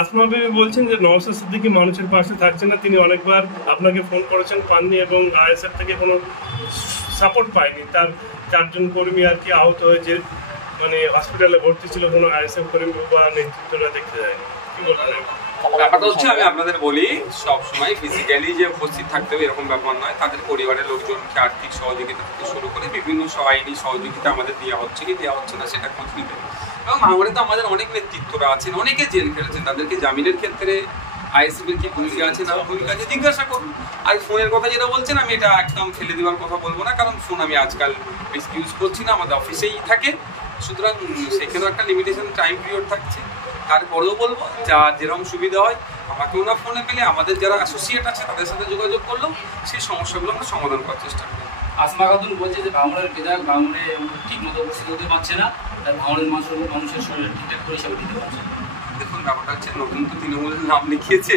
আসমা বিবি বলছেন যে নওশাদ সিদ্দিকী মানুষের পাশে থাকছেন না, তিনি অনেকবার আপনাকে ফোন করেছেন, পাননি এবং আইএসএফ থেকে কোনো সাপোর্ট পায়নি। তার 4 জন কর্মী আর কি আহত হয়েছে, মানে হসপিটালে ভর্তি ছিল, কোনো আইএসএফ কর্মী বা নেতৃত্বরা দেখতে যায়নি। কি বলবেন? ব্যাপারটা হচ্ছে, আমি আপনাদের বলি, সবসময় ফিজিক্যালি যে উপস্থিত থাকতে হবে এরকম ব্যাপার নয়। তাদের পরিবারের লোকজনকে আর্থিক সহযোগিতা থেকে শুরু করে বিভিন্ন আইনি সহযোগিতা আমাদের দেওয়া হচ্ছে কি দেওয়া হচ্ছে না সেটা খোঁজ নিতে। এবং ভাঙড়ে তো আমাদের অনেক নেতৃত্বরা আছেন, অনেকে জেল খেটেছেন, তাদেরকে জামিনের ক্ষেত্রে আইএসএফের কি ভূমিকা আছে না ভূমিকা আছে জিজ্ঞাসা করুন। আর ফোনের কথা যেটা বলছেন, আমি এটা একদম ফেলে দেওয়ার কথা বলবো না, কারণ ফোন আমি আজকাল বেশি ইউজ করছি না, আমাদের অফিসেই থাকে, সুতরাং সেখানেও একটা লিমিটেশন টাইম পিরিয়ড থাকছে। তারপরেও বলবো, যা যেরকম সুবিধা হয় আমাকেও না ফোনে পেলে আমাদের যারা অ্যাসোসিয়েট আছে তাদের সাথে যোগাযোগ করলেও সেই সমস্যাগুলো আমরা সমাধান করার চেষ্টা করি। আসমা খাতুন বলছে যে ভাঙড়ের বিধায়ক ভাঙড়ে ঠিকমতো উপস্থিত হতে পারছে না, তাই ভাঙড়ের মানুষের শরীরে ঠিকঠাক পরিষেবা দিতে পারছে না। দেখুন, ব্যাপারটা হচ্ছে, নতুন তো তৃণমূলের নাম লিখিয়েছে,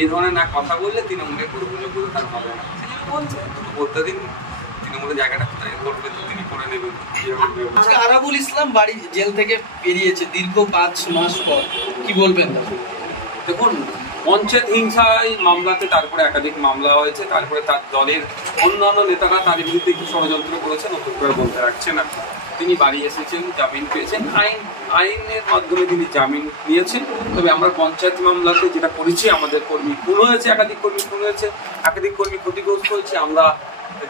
এই ধরনের না কথা বললে তৃণমূলের পুরোপুরি তার হবে না, সেই জন্য বলছে বলতে দিন, তৃণমূলের জায়গাটা কোথায় করবে তিনি করে নেবেন। আজকে আরাবুল ইসলাম বাড়ি জেল থেকে বেরিয়েছে দীর্ঘ 5 মাস পর, কি বলবেন? দেখুন, পঞ্চায়েত হিংসায় মামলাতে তারপরে একাধিক মামলা হয়েছে, তারপরে তার দলের অন্যান্য নেতারা তার বিরুদ্ধে কি ষড়যন্ত্র করেছেন নতুন করে বলতে রাখছে না। তিনি বাড়ি এসেছেন, জামিন পেয়েছেন, আইনের মাধ্যমে তিনি জামিন নিয়েছেন। তবে আমরা পঞ্চায়েত মামলাতে যেটা করেছি, আমাদের কর্মী খুন হয়েছে, একাধিক কর্মী খুন হয়েছে, একাধিক কর্মী ক্ষতিগ্রস্ত হয়েছে। আমরা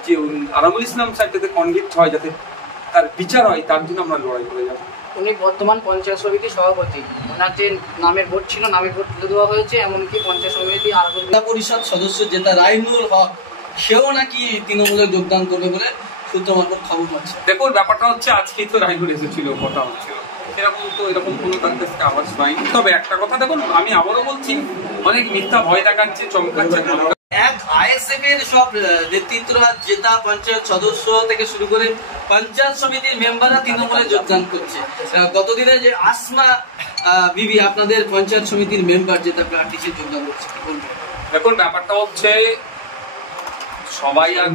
যে আরাবুল ইসলাম সাহেব যাতে কনভিক্ট হয়, যাতে তার বিচার হয়, তার জন্য আমরা লড়াই করে যাবো। উনি বর্তমান পঞ্চায়েত সমিতির সভাপতি, ওনার যে নামের ভোট ছিল নামের ভোট তুলে দেওয়া হয়েছে, এমনকি পঞ্চায়েত সমিতি জেলা পরিষদ সদস্য যেটা রাইনুল হক, সেও নাকি তৃণমূলে যোগদান করবে বলে সূত্র মারফত খবর পাচ্ছে। দেখুন, ব্যাপারটা হচ্ছে, আজকেই তো রাইনুল এসেছিল, কথা হচ্ছিল, এরকম কোনো তার কাছে আওয়াজ পাইনি। তবে একটা কথা দেখুন, আমি আবারও বলছি, অনেক মিথ্যা ভয় দেখাচ্ছে, চমকাচ্ছে। এক আইএসএফ এর সব নেতৃত্বরা, জেতা পঞ্চায়েত সদস্য থেকে শুরু করে পঞ্চায়েত সমিতির মেম্বাররা তৃণমূলে যোগদান করছে। গতদিনে যে আসমা বিবি আপনাদের পঞ্চায়েত সমিতির মেম্বার জেতা প্রার্থী সে যোগদান করছে, কি বলবেন? দেখুন, ব্যাপারটা হচ্ছে, সবাই আর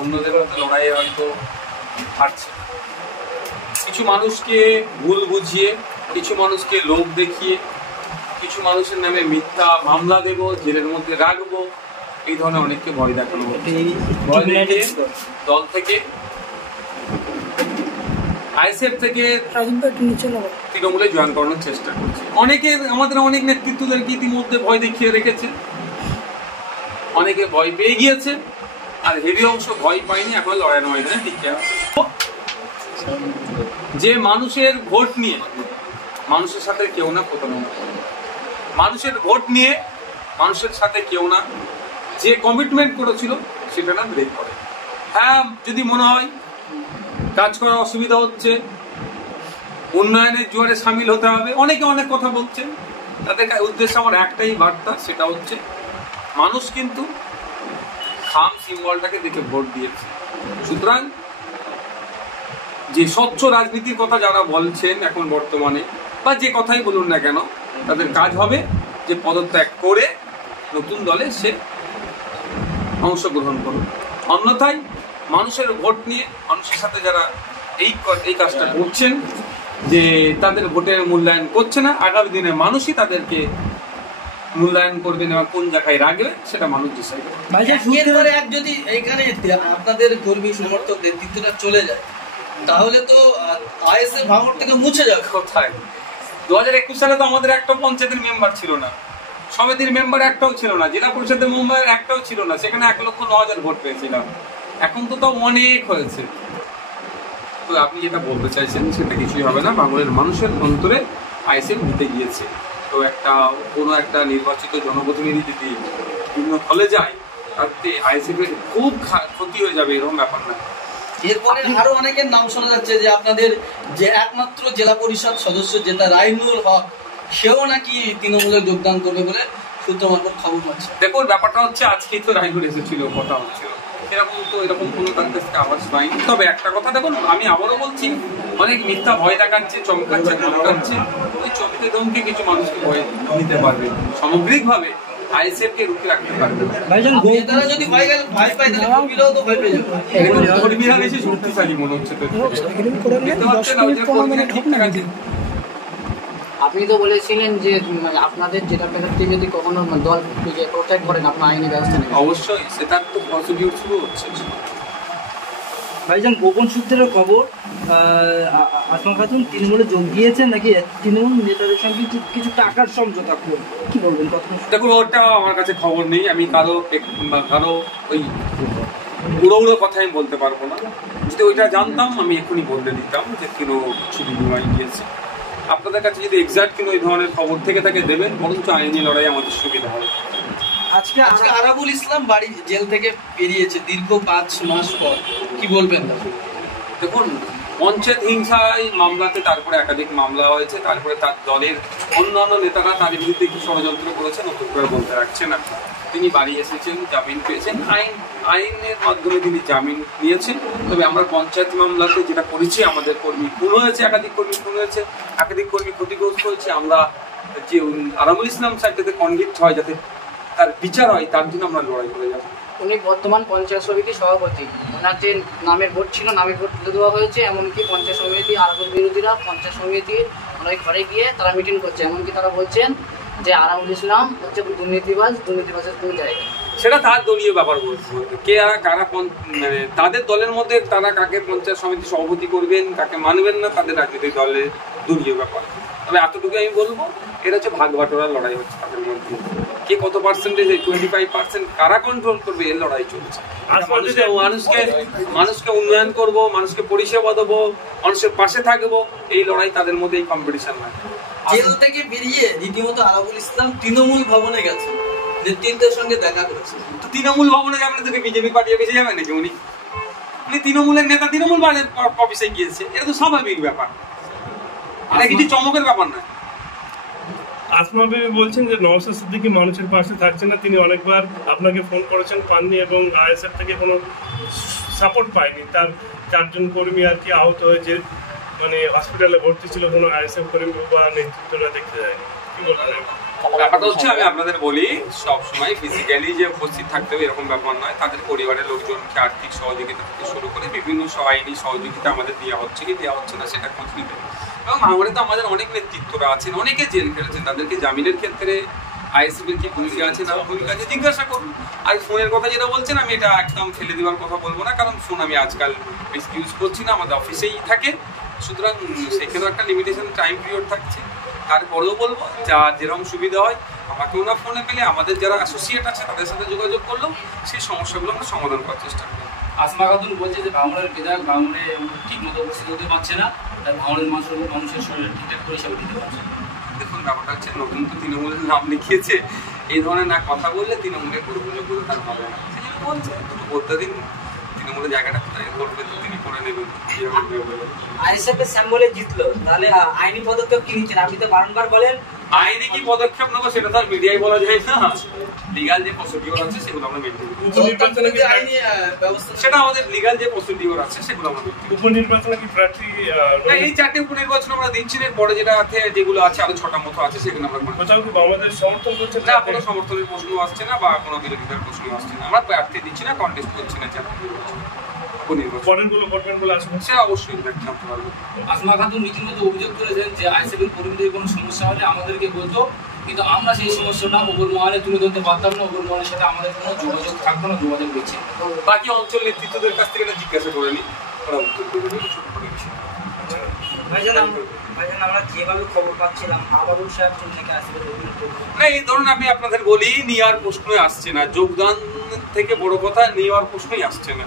অন্যদের লড়াইয়ে হয়তো হারছে। কিছু মানুষকে ভুল বুঝিয়ে, কিছু মানুষকে লোভ দেখিয়ে, কিছু মানুষের নামে মিথ্যা মামলা দেব, জেলের মধ্যে রাখবো, এই ধরনের অনেককে ভয় দেখানো হচ্ছে। ভয় দেখিয়ে দল থেকে, আইএসএফ থেকে তৃণমূলে জয়েন করানোর চেষ্টা করছে। অনেকে, আমাদের অনেক নেতৃত্বদেরকে ইতিমধ্যে ভয় দেখিয়ে রেখেছে, অনেকে ভয় পেয়ে গিয়েছে, আর হেভি অংশ ভয় পায়নি, এখন লড়াই ময়দানে টিকে আছে। যে মানুষের ভোট নিয়ে, মানুষের সাথে কেউ না প্রতারণা, মানুষের ভোট নিয়ে মানুষের সাথে কেউ না যে কমিটমেন্ট করেছিল সেটা না ব্রেক করে। হ্যাঁ, যদি মনে হয় কাজ করার অসুবিধা হচ্ছে, উন্নয়নের জোয়ারে সামিল হতে হবে, অনেকে অনেক কথা বলছেন, তাদের উদ্দেশ্যে আমার একটাই বার্তা, সেটা হচ্ছে, মানুষ কিন্তু খাম সিম্বলটাকে দেখে ভোট দিয়েছে। সুতরাং যে স্বচ্ছ রাজনীতির কথা যারা বলছেন এখন বর্তমানে, বা যে কথাই বলুন না কেন, তাদের কাজ হবে যে পদত্যাগ করে নতুন দলে সে অংশগ্রহণ করুন। অন্যথায় মানুষের ভোট নিয়ে, মানুষের সাথে যারা এই কাজটা করছেন, যে তাদের ভোটের মূল্যায়ন করছে না, আগামী দিনে মানুষই তাদেরকে মূল্যায়ন করবেন এবং কোন জায়গায় রাখবে সেটা মানুষ ডিসাইড করবে। এক যদি এইখানে আপনাদের কর্মী সমর্থক নেতৃত্বটা চলে যায়, তাহলে তো আইএসএফ ভাঙড় থেকে মুছে যাবে। কোথায়? 2021 সালে তো আমাদের একটা পঞ্চায়েতের মেম্বার ছিল না, সমিতির মেম্বার একটাও ছিল না, জেলা পরিষদের মেম্বার একটাও ছিল না, সেখানে 1,09,000 ভোট পেয়েছিলাম। এখন তো তাও অনেক হয়েছে। তো আপনি যেটা বলতে চাইছেন সেটা কিছুই হবে না। বাংলার মানুষের অন্তরে আইএসএফ নিতে গিয়েছে, তো কোনো একটা নির্বাচিত জনপ্রতিনিধি যদি বিভিন্ন ফলে যায়, তাতে আইএসএফ এর খুব ক্ষতি হয়ে যাবে, এরকম ব্যাপার না। এরপরে আরো অনেকের নাম শোনা যাচ্ছে যে আপনাদের যে একমাত্র জেলা পরিষদ সদস্য যেটা রাইনুল হক, সেও নাকি তৃণমূলে যোগদান করবে বলে সূত্র মারফত খবর পাচ্ছে। দেখুন, ব্যাপারটা হচ্ছে, আজকেই তো রাইনুল এসেছিল, কথা হচ্ছিল, এরকম কোনো তার কাছে আওয়াজ পাইনি। তবে একটা কথা দেখুন, আমি আবারও বলছি, অনেক মিথ্যা ভয় দেখাচ্ছে, চমকাচ্ছে, ধমকাচ্ছে, ওই চমকে ধমকে কিছু মানুষকে ভয় নিতে পারবে, সামগ্রিকভাবে আইএসএফ কে রুখে রাখতে পারবে। নেতারা যদি ভয় পায় তাহলে কর্মীরাও তো ভয় পেয়ে যাবে। কর্মীরা বেশি শক্তিশালী মনে হচ্ছে তো। আপনি তো বলেছিলেন যে আপনাদের জেলা প্যানেলটি যদি কখনো দল প্রত্যাগ করেন আপনার আইনি ব্যবস্থা নেবেন। অবশ্যই সেটার তো প্রসিডিউর শুরু হচ্ছে। ভাইজান, গোপন সূত্রের খবর আসমা খাতুন তৃণমূলে যোগ দিয়েছেন নাকি তৃণমূল নেতাদের সঙ্গে কিছু টাকার সমঝোতা করবে, কি বলবেন? দেখুন, ওটা আমার কাছে খবর নেই। আমি কারো ওই উড়ো কথা আমি বলতে পারবো না। যদি ওইটা জানতাম আমি এখনই বলতে দিতাম যে কিনো কিছু বিনিময় গিয়েছে। আপনাদের কাছে যদি এক্সাক্ট কিনো এই ধরনের খবর থেকে থাকে দেবেন, বরঞ্চ আইনি লড়াই আমাদের সুবিধা হবে। আজকে আরাবুল ইসলাম বাড়ি জেল থেকে বেরিয়েছে দীর্ঘ 5 মাস পর, কি বলবেন? দেখুন, পঞ্চায়েত হিংসায় মামলাতে তারপরে একাধিক মামলা হয়েছে, তারপরে তার দলের অন্যান্য নেতারা তার বিরুদ্ধে কি ষড়যন্ত্র করেছেন নতুন করে বলতে রাখছে না। তিনি বাড়ি এসেছেন, জামিন পেয়েছেন, আইনের মাধ্যমে তিনি জামিন নিয়েছেন। তবে আমরা পঞ্চায়েত মামলাতে যেটা করেছি, আমাদের কর্মী খুন হয়েছে, একাধিক কর্মী খুন হয়েছে, একাধিক কর্মী ক্ষতিগ্রস্ত হয়েছে। আমরা যে আরামুল ইসলাম সাহেব যাতে কনভিক্ট হয়, যাতে তার বিচার হয়, তার জন্য আমরা লড়াই করে যাবো। উনি বর্তমান পঞ্চায়েত সমিতির সভাপতি, ওনার যে নামের ভোট ছিল নামের ভোট তুলে দেওয়া হয়েছে। এমনকি পঞ্চায়েত সমিতি আরাবুল বিরোধীরা পঞ্চায়েত সমিতির ওনার ঘরে গিয়ে তারা মিটিং করছে। এমনকি তারা বলছেন যে আরাবুল ইসলাম হচ্ছে দুর্নীতিবাজের কোন জায়গায়। সেটা তার দলীয় ব্যাপার বলছে, কে আর কারা মানে তাদের দলের মধ্যে তারা কাকে পঞ্চায়েত সমিতি সভাপতি করবেন, কাকে মানবেন না, তাদের রাজনৈতিক দলের দলীয় ব্যাপার। তবে এতটুকু আমি বলবো, এটা হচ্ছে ভাগ বাটোয়ারার লড়াই হচ্ছে তাদের মধ্যে। কে কত পার্সেন্টেজ, 25% কারা কন্ট্রোল করবে, এর লড়াই চলছে। মানুষকে উন্নয়ন করব, মানুষকে পরিষেবা দেবো, মানুষের পাশে থাকবো, এই লড়াই তাদের মধ্যে, এই কম্পিটিশন হয়। জেল থেকে বেরিয়ে রীতিমতো আরাবুল ইসলাম তৃণমূল ভবনে গেছে, নেতৃত্বের সঙ্গে দেখা করেছে। তো তৃণমূল ভবনে যাবেন থেকে বিজেপি পার্টি অফিসে যাবেন নাকি? উনি তৃণমূলের নেতা তৃণমূল অফিসে গিয়েছে, এটা তো স্বাভাবিক ব্যাপার, এটা কিছু চমকের ব্যাপার না। আসমা বিবি বলছেন যে নওশাদ সিদ্দিকী মানুষের পাশে থাকছেন না। তিনি অনেকবার আপনাকে ফোন করেছেন, পাননি, এবং আইএসএফ থেকে কোনো সাপোর্ট পায়নি। তার 4 জন কর্মী আর কি আহত হয়েছে, মানে হসপিটালে ভর্তি ছিল, কোনো আইএসএফ কর্মী বা নেতৃত্বরা দেখতে যায়নি। কি বলবেন? ব্যাপারটা হচ্ছে, আমি আপনাদের বলি, সবসময় ফিজিক্যালি যে উপস্থিত থাকতে হবে এরকম ব্যাপার নয়। তাদের পরিবারের লোকজনকে আর্থিক সহযোগিতা থেকে শুরু করে বিভিন্ন আইনি সহযোগিতা আমাদের দেওয়া হচ্ছে কি দেওয়া হচ্ছে না, সেটা খোঁজ নিতে। এবং ভাঙড়ে তো আমাদের অনেক নেতৃত্বরা আছেন, অনেকে জেল খেটেছেন, তাদেরকে জামিনের ক্ষেত্রে আইএসএফের কি ভূমিকা আছে না ভূমিকা আছে জিজ্ঞাসা করুন। আর ফোনের কথা যেটা বলছেন, আমি এটা একদম ফেলে দেওয়ার কথা বলবো না, কারণ ফোন আমি আজকাল বেশি ইউজ করছি না, আমাদের অফিসেই থাকে, সুতরাং সেখানেও একটা লিমিটেশন টাইম পিরিয়ড থাকছে। তারপরেও বলবো, যা যেরকম সুবিধা হয়, আমাকেও না ফোনে পেলে আমাদের যারা অ্যাসোসিয়েট আছে তাদের সাথে যোগাযোগ করলেও সেই সমস্যাগুলো আমরা সমাধান করার চেষ্টা করি। আসমা খাতুন বলছে যে ভাঙড়ের বিধায়ক ভাঙড়ে ঠিক মতো উপস্থিত হতে পারছে না, তাই ভাঙড়ের মানুষের শরীরে ঠিকঠাক পরিষেবা দিতে পারছে না। দেখুন, ব্যাপারটা হচ্ছে, নতুন তো তৃণমূলের নাম লিখিয়েছে, এই ধরনের না কথা বললে তৃণমূলের কর্মীগুলো তার হবে না। সেই জন্য বলছে বলতে দিন, তৃণমূলের জায়গাটা কোথায় করবে তিনি করে নেবেন। আইএসএফ এর স্যাম্বলে জিতলো, তাহলে আইনি পদক্ষেপ কি নিচ্ছেন? আপনি তো বারংবার বলেন আইনি কি পদক্ষেপ নেবো, সেটা তো আর মিডিয়ায় বলা যায় না। লিগাল যে প্রসিডিওর আছে সেগুলো আমরা মেনটেন করি। সেটা আমাদের লিগাল যে প্রসিডিওর আছে সেগুলো আমরা মেনটেন করি। উপনির্বাচনে কি প্রার্থী এই 4টে উপনির্বাচন আমরা দিচ্ছি না, পরে যেটা আছে, যেগুলো আছে আরো 6টা মতো আছে, সেগুলো আমরা কোথাও কি আমাদের সমর্থন করছে না, কোনো সমর্থনের প্রশ্ন আসছে না বা কোনো বিরোধিতার প্রশ্ন আসছে না। আমরা প্রার্থী দিচ্ছি না, কন্টেস্ট করছি না। পরেরগুলো করবেন বলে আসলে সে অবশ্যই জানতে পারবো। আসমা খাতুন রীতিমতো অভিযোগ করেছেন যে আইএসএফ এর কর্মীদের কোনো সমস্যা হলে আমাদেরকে বলতো, কিন্তু আমরা সেই সমস্যাটা উপর মহলে তুলে ধরতে পারতাম না, উপর মহলের সাথে আমাদের কোনো যোগাযোগ থাকতো না, যোগাযোগ দিচ্ছে। বাকি অঞ্চল নেতৃত্বদের কাছ থেকে জিজ্ঞাসা করে নি, ওরা উত্তর দেবে। আমরা যেভাবে খবর পাচ্ছিলাম আবারুল সাহেব থেকে আসবে না, এই ধরুন আমি আপনাদের বলি, নেওয়ার প্রশ্নই আসছে না, যোগদান থেকে বড় কথা নেওয়ার প্রশ্নই আসছে না।